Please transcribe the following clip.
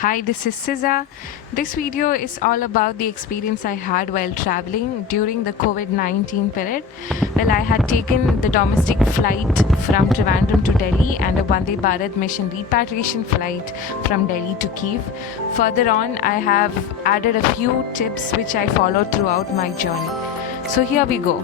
Hi, this is Siza. This video is all about the experience I had while traveling during the COVID-19 period. Well, I had taken the domestic flight from Trivandrum to Delhi and a Vande Bharat mission repatriation flight from Delhi to Kyiv. Further on, I have added a few tips which I followed throughout my journey. So here we go.